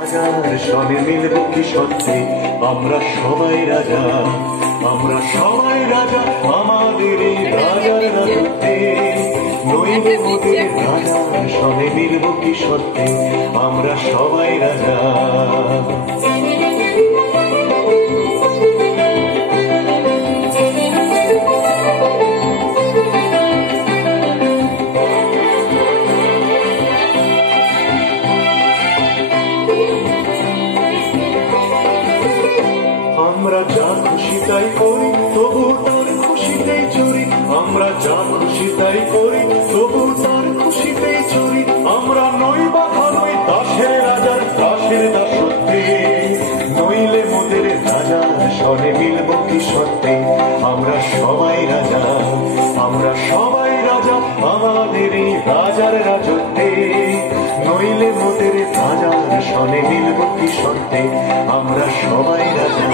রাজার সনে মিলব কি সত্যি আমরা সবাই রাজা, আমরা সবাই রাজা আমাদের এই রাজার রাজত্বে। নইলে মোদের রাজার সনে মিলব কি সত্যি আমরা সবাই রাজা। আমরা যা খুশি তাই করি তবু তার খুশিতেই চুরি, আমরা যা খুশি তাই করি তবু তার খুশিতেই চুরি। আমরা নই বাধা নই দাসের রাজার দাসের দাসত্বে। নইলে মোদের রাজার সনে মিলব কি সত্যি আমরা সবাই রাজা, আমরা সবাই রাজা আমাদের এই রাজার রাজত্বে। নইলে মোদের রাজার সনে মিলব কি সত্যি আমরা সবাই রাজা।